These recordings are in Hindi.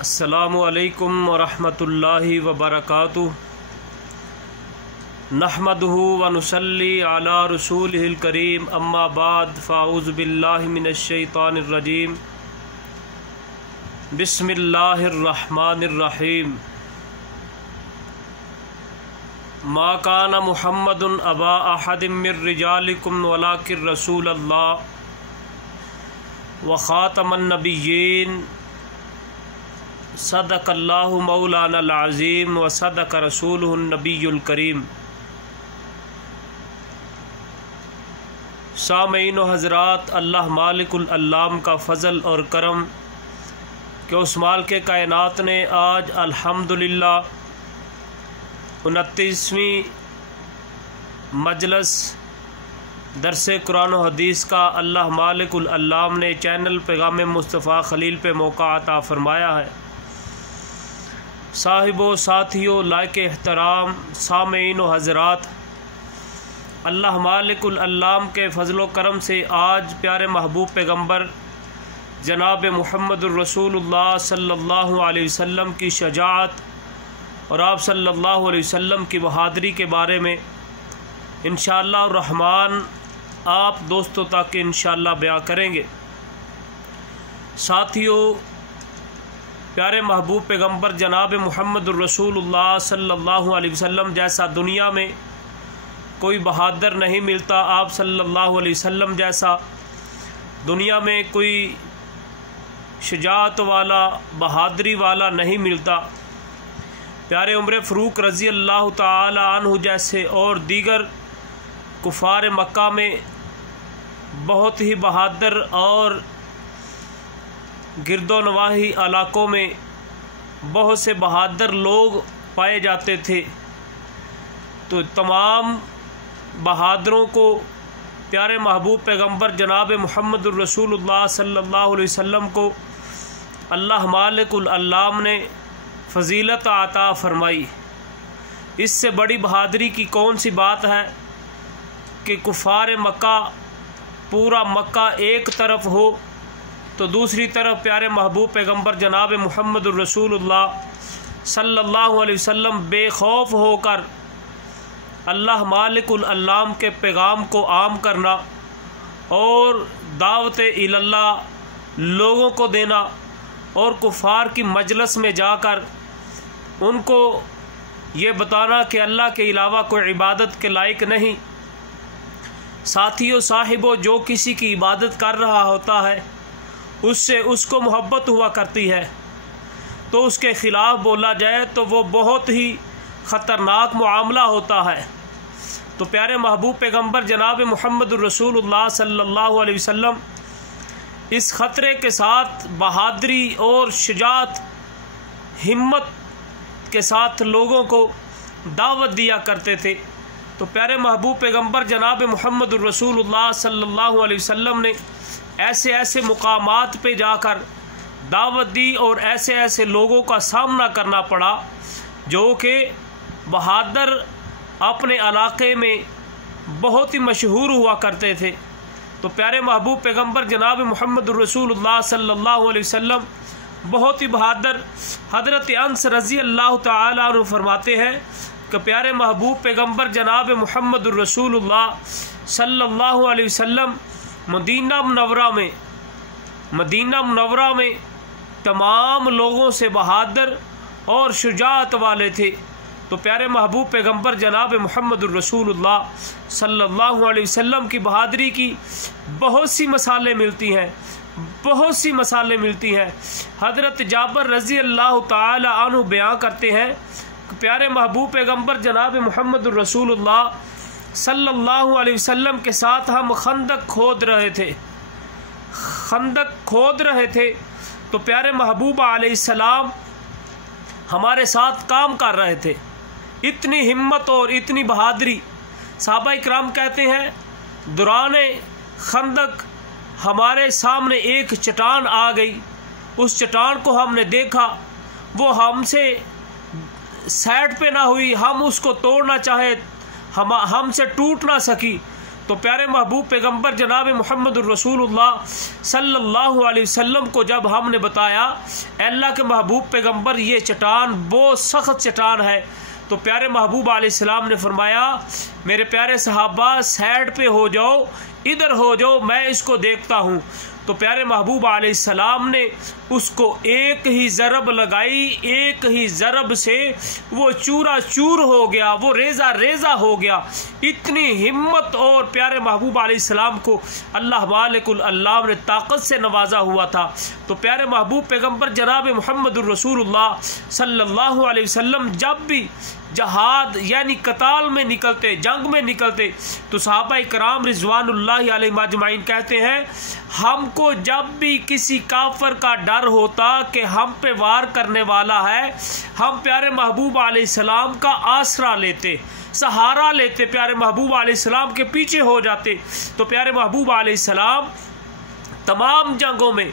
अस्सलामु अलैकुम वरहमतुल्लाहि वबरकातुहू। नहमदुहु व नुसल्ली अला रसूलिहिल करीम, अम्मा बाद, फ़ाऊज़ु बिल्लाहि मिनश शैतानिर रजीम। बिस्मिल्लाहिर रहमानिर रहीम। मा काना मुहम्मदुन अबा अहदिम मिर रिजालिकुम वलाकिर रसूलल्लाह व ख़ातमन नबिय्यीन। सदक़ल्लाहु मौलानल अज़ीम व सदक़ रसूलुहुन नबियुल करीम। सामईन व हज़रात, अल्लाह मालिकुल अल्लाम का फ़ज़ल और करम कि उस माल के कायनात ने आज अल्हम्दुलिल्लाह 29वीं मजलिस दरसे कुरान व हदीस का अल्लाह मालिकुल अल्लाम ने चैनल पैगाम मुस्तफ़ा ख़लील पे मौका अता फ़रमाया है। साहिबो साथियों, लायक एहतराम सामईन व हज़रात, अल्लाह मालिकुल अल्लाम के फ़ज़ल व करम से आज प्यारे महबूब पैगम्बर जनाब मुहम्मदुर रसूलुल्लाह सल्लल्लाहु अलैहि वसल्लम की शजाअत और आप सल्लल्लाहु अलैहि वसल्लम की बहादुरी के बारे में इंशाअल्लाह रहमान आप दोस्तों तक इंशाअल्लाह बयां करेंगे। साथियों, प्यारे महबूब पैगम्बर जनाब मुहम्मदुर रसूलुल्लाह सल्लल्लाहु अलैहि वसल्लम जैसा दुनिया में कोई बहादुर नहीं मिलता। आप सल्लल्लाहु अलैहि वसल्लम जैसा दुनिया में कोई शुजाअत वाला, बहादुरी वाला नहीं मिलता। प्यारे उम्र फ़रूक रज़ी अल्लाह ताला अन्हु जैसे और दीगर कुफ़ार मक्का में बहुत ही बहादुर और गिरदो नवाही इलाक़ों में बहुत से बहादुर लोग पाए जाते थे। तो तमाम बहादुरों को प्यारे महबूब पैगम्बर जनाब मुहम्मदुर रसूलुल्लाह सल्लल्लाहु अलैहि वसल्लम को अल्लाह मालिकुल अल्लाम ने फ़जीलत अता फ़रमाई। इससे बड़ी बहादुरी की कौन सी बात है कि कुफ़ार मक्का, पूरा मक्का एक तरफ हो तो दूसरी तरफ प्यारे महबूब पैगम्बर जनाब मुहम्मदुर रसूलुल्लाह सल्लल्लाहु अलैहि वसल्लम बेखौफ होकर अल्लाह मालिकुल अल्लाम के पैगाम को आम करना और दावत इल्लल्लाह लोगों को देना और कुफ़ार की मजलिस में जाकर उनको ये बताना कि अल्लाह के अलावा कोई इबादत के लायक नहीं। साथियों, साहिबों, जो किसी की इबादत कर रहा होता है उससे उसको मोहब्बत हुआ करती है, तो उसके ख़िलाफ़ बोला जाए तो वो बहुत ही ख़तरनाक मामला होता है। तो प्यारे महबूब पैगम्बर जनाब मुहम्मदुर रसूलुल्लाह सल्लल्लाहु अलैहि वसल्लम इस ख़तरे के साथ बहादुरी और शुजाअत, हिम्मत के साथ लोगों को दावत दिया करते थे। तो प्यारे महबूब पैगम्बर जनाब मुहम्मदुर रसूलुल्लाह सल्लल्लाहु अलैहि वसल्लम ने ऐसे ऐसे मुकामात पे जाकर दावत दी और ऐसे ऐसे लोगों का सामना करना पड़ा जो कि बहादुर अपने इलाक़े में बहुत ही मशहूर हुआ करते थे। तो प्यारे महबूब पैगम्बर जनाब मुहम्मदुर रसूलुल्लाह सल्लल्लाहु अलैहि वसल्लम बहुत ही बहादुर हज़रत अनस रज़ी अल्लाह ताला अन्हु फरमाते हैं कि प्यारे महबूब पैगम्बर जनाब मुहम्मदुर रसूलुल्लाह सल्लल्लाहु अलैहि वसल्लम मदीना मुनव्वरा में तमाम लोगों से बहादुर और शुजाअत वाले थे। तो प्यारे महबूब पैगम्बर जनाब मुहम्मदुर रसूलुल्लाह सल्लल्लाहु अलैहि वसल्लम की बहादुरी की बहुत सी मिसालें मिलती हैं। हज़रत जाबर रज़ी अल्लाह ताला अन्हु बयां करते हैं कि प्यारे महबूब पैगम्बर जनाब मुहम्मदुर रसूलुल्लाह सल्लल्लाहु अलैहि वसल्लम के साथ हम खंदक खोद रहे थे तो प्यारे महबूब अलैहिस्सलाम हमारे साथ काम कर रहे थे। इतनी हिम्मत और इतनी बहादुरी, सहाबा इकराम कहते हैं, दौरान खंदक हमारे सामने एक चट्टान आ गई। उस चट्टान को हमने देखा, वो हमसे साइड पे ना हुई, हम उसको तोड़ना चाहे हमसे टूट ना सकी। तो प्यारे महबूब पैगंबर जनाब मुहम्मद रसूलुल्लाह सल्लल्लाहु अलैहि वसल्लम को जब हमने बताया अल्लाह के महबूब पैगंबर ये चट्टान बहुत सख्त चट्टान है, तो प्यारे महबूब अलैहिस्सलाम ने फरमाया मेरे प्यारे सहाबा साइड पे हो जाओ, इधर हो जाओ, मैं इसको देखता हूँ। तो प्यारे महबूब अलैहिस्सलाम ने उसको एक ही ज़रब लगाई, एक ही ज़रब से वो चूरा चूर हो गया, वो रेज़ा रेज़ा हो गया। इतनी हिम्मत और प्यारे महबूब अलैहिस्सलाम को अल्लाह मालिकुल अल्लाह ने ताकत से नवाजा हुआ था। तो प्यारे महबूब पैगंबर जनाब मुहम्मद रसूलुल्लाह सल्लल्लाहु अलैहि वसल्लम जब भी जहाद यानी कताल में निकलते, जंग में निकलते, तो सहाबा कराम रिजवानुल्लाहि अलैहिम अजमाइन कहते हैं हमको जब भी किसी काफर का डर होता कि हम पे वार करने वाला है, हम प्यारे महबूब अलैहिस्सलाम का आसरा लेते, सहारा लेते, प्यारे महबूब अलैहिस्सलाम के पीछे हो जाते। तो प्यारे महबूब अलैहिस्सलाम तमाम जंगों में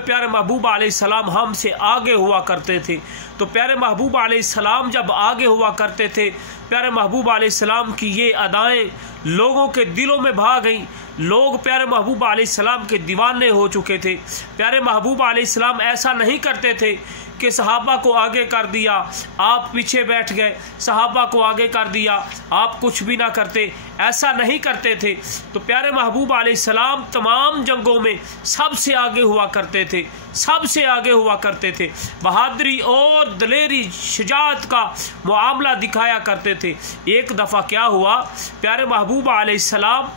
प्यारे महबूब अलैहिस्सलाम हमसे आगे हुआ करते थे। तो प्यारे महबूब अलैहिस्सलाम जब आगे हुआ करते थे, प्यारे महबूब अलैहिस्सलाम की ये अदाएं लोगों के दिलों में भा गई। लोग प्यारे महबूब अलैहिस्सलाम के दीवाने हो चुके थे। प्यारे महबूब अलैहिस्सलाम ऐसा नहीं करते थे कि सहाबा को आगे कर दिया आप पीछे बैठ गए, सहाबा को आगे कर दिया आप कुछ भी ना करते, ऐसा नहीं करते थे। तो प्यारे महबूब अलैहिस्सलाम तमाम जंगों में सबसे आगे हुआ करते थे, सबसे आगे हुआ करते थे। बहादुरी और दलेरी शुजाअत का मामला दिखाया करते थे। एक दफ़ा क्या हुआ, प्यारे महबूब अलैहिस्सलाम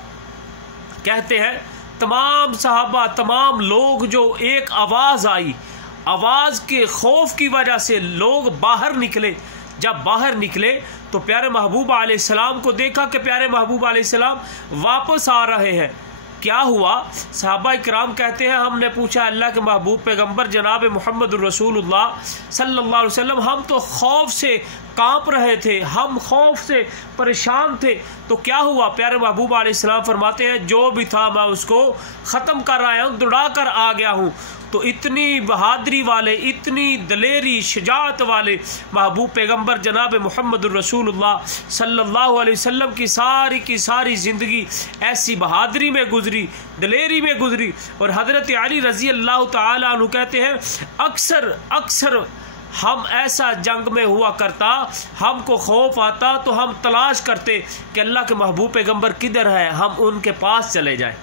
कहते हैं तमाम सहाबा, तमाम लोग, जो एक आवाज़ आई, आवाज़ के खौफ की वजह से लोग बाहर निकले। जब बाहर निकले तो प्यारे महबूब अलैहिस्सलाम को देखा कि प्यारे महबूब अलैहिस्सलाम वापस आ रहे हैं। क्या हुआ, सहाबा इकराम कहते हैं हमने पूछा अल्लाह के महबूब पैगंबर जनाब मुहम्मद रसूलुल्लाह सल्लल्लाहु अलैहि वसल्लम, हम तो खौफ से कांप रहे थे, हम खौफ से परेशान थे, तो क्या हुआ? प्यारे महबूब अलैहिस्सलाम फरमाते हैं जो भी था मैं उसको ख़त्म कर आया हूँ, दौड़ा कर आ गया हूँ। तो इतनी बहादरी वाले, इतनी दलेरी शुजाअत वाले महबूब पैगंबर जनाब मुहम्मद रसूलुल्लाह सल्लल्लाहु अलैहि वसल्लम की सारी ज़िंदगी ऐसी बहादरी में गुजरी, दलेरी में गुजरी। और हज़रत अली रज़ी अल्लाह तआला अन्हु कहते हैं अक्सर हम ऐसा जंग में हुआ करता, हमको खौफ आता तो हम तलाश करते कि अल्लाह के महबूब पैगंबर किधर है, हम उनके पास चले जाएं,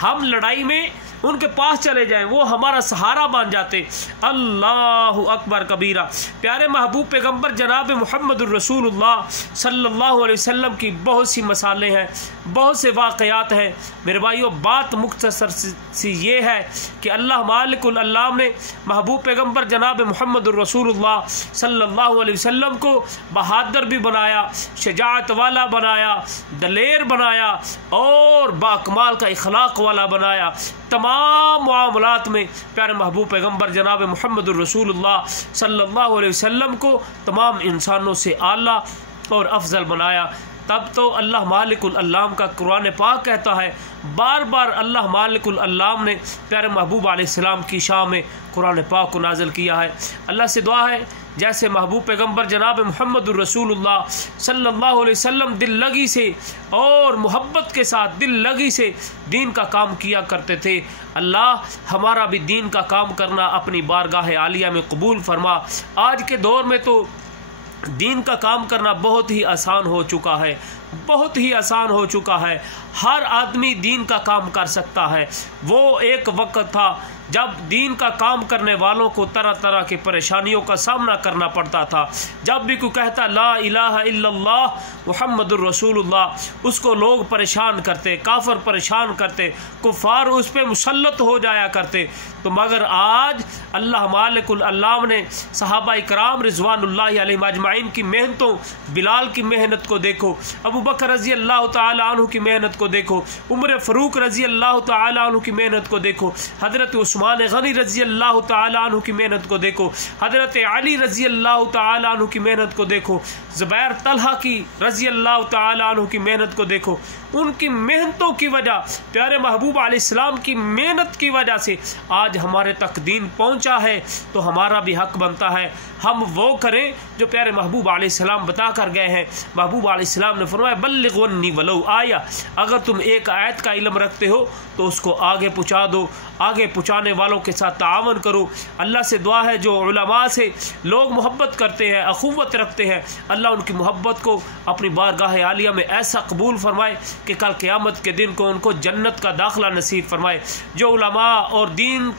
हम लड़ाई में उनके पास चले जाएं, वो हमारा सहारा बन जाते। अल्लाहु अकबर कबीरा। प्यारे महबूब पैगंबर जनाब मुहम्मद रसूलुल्लाह सल्लल्लाहु अलैहि वसल्लम की बहुत सी मसाले हैं, बहुत से वाक़यात हैं। मेरे भाइयों, बात मुख्तसर सी ये है कि अल्लाह मालिकुल अल्लाह ने महबूब पैगंबर जनाब मुहम्मद रसूलुल्लाह सल्लल्लाहु अलैहि वसल्लम को बहादुर भी बनाया, शजाअत वाला बनाया, दलेर बनाया और बाकमाल का इखलाक वाला बनाया। तमाम मामलात में प्यारे महबूब पैगंबर जनाब मुहम्मद रसूलुल्लाह सल्लल्लाहु अलैहि वसल्लम को तमाम इंसानों से आला और अफजल बनाया। तब तो अल्लाह मालिकुल अल्लाम का कुरान पाक कहता है, बार बार अल्लाह मालिकुल अल्लाम ने प्यारे महबूब अलैहिस्सलाम की शान में कुरान पाक को नाज़िल किया है। अल्लाह से दुआ है जैसे महबूब पैगंबर जनाब मुहम्मद रसूलुल्लाह सल्लल्लाहु अलैहि वसल्लम दिल लगी से और मोहब्बत के साथ दिल लगी से दीन का काम किया करते थे, अल्लाह हमारा भी दीन का काम करना अपनी बारगाह आलिया में कबूल फरमा। आज के दौर में तो दीन का काम करना बहुत ही आसान हो चुका है, बहुत ही आसान हो चुका है। हर आदमी दीन का काम कर सकता है। वो एक वक्त था जब दीन का काम करने वालों को तरह तरह की परेशानियों का सामना करना पड़ता था। जब भी कोई कहता ला इलाहा इल्लल्लाह मुहम्मदुर रसूलुल्लाह, उसको लोग परेशान करते, काफिर परेशान करते, कुफार उस पर मुसल्लत हो जाया करते। तो मगर आज अल्लाह मालिकुल अल्लाह ने सहाबा इकराम रिज़वानुल्लाहि अलैहिम अजमाइन की मेहनतों, बिलाल की मेहनत को देखो, अबू बकर रज़ी अल्लाह तआला अन्हु की मेहनत को देखो, उमर फ़ारूक रज़ी अल्लाह तआला अन्हु की मेहनत को देखो, हज़रत उस्मान गनी रज़ी अल्लाह ताला अन्हु की मेहनत को देखो, हज़रत अली रज़ी अल्लाह ताला अन्हु की मेहनत को देखो, ज़ुबैर तलहा की रज़ी अल्लाह ताला अन्हु की मेहनत को देखो। उनकी मेहनतों की वजह, प्यारे महबूब अलैहिस्सलाम की मेहनत की वजह से आज हमारे तक दीन पहुंचा है। तो हमारा भी हक बनता है हम वो करें जो प्यारे महबूब अलैहिस्सलाम बता कर गए हैं। महबूब अलैहिस्सलाम ने फरमाया बल्लिगुन्नी वलो आया, अगर तुम एक आयत का इल्म रखते हो तो उसको आगे पहुँचा दो, आगे पहुँचाने वालों के साथ ताआवन करो। अल्लाह से दुआ है जो उलमा से लोग मोहब्बत करते हैं, अखुवत रखते हैं, अल्लाह उनकी मोहब्बत को अपनी बारगाह आलिया में ऐसा कबूल फरमाए कि कल क़यामत के दिन को उनको जन्नत का दाखिला नसीब फरमाए। जो उलमा और दीन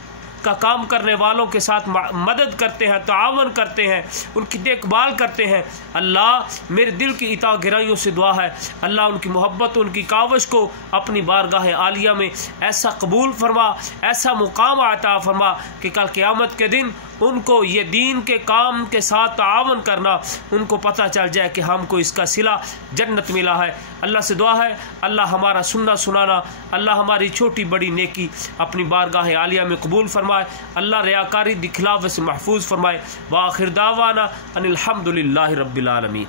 का काम करने वालों के साथ मदद करते हैं, ताआवन करते हैं, उनकी देखभाल करते हैं, अल्लाह मेरे दिल की इता गिराइयों से दुआ है, अल्लाह उनकी मोहब्बत, उनकी कावश को अपनी बारगाह आलिया में ऐसा कबूल फरमा, ऐसा मुकाम अता फरमा कि कल क़यामत के दिन उनको ये दीन के काम के साथ ताआवन करना, उनको पता चल जाए कि हमको इसका सिला जन्नत मिला है। अल्लाह से दुआ है अल्लाह हमारा सुनना सुनाना, अल्लाह हमारी छोटी बड़ी नेकी अपनी बारगाह आलिया में कबूल फरमाए, अल्लाह रियाकारी दिखलावे से महफूज फरमाए। व आखिर दावाना अनिल हम्दुलिल्लाहि रब्बिल आलमीन।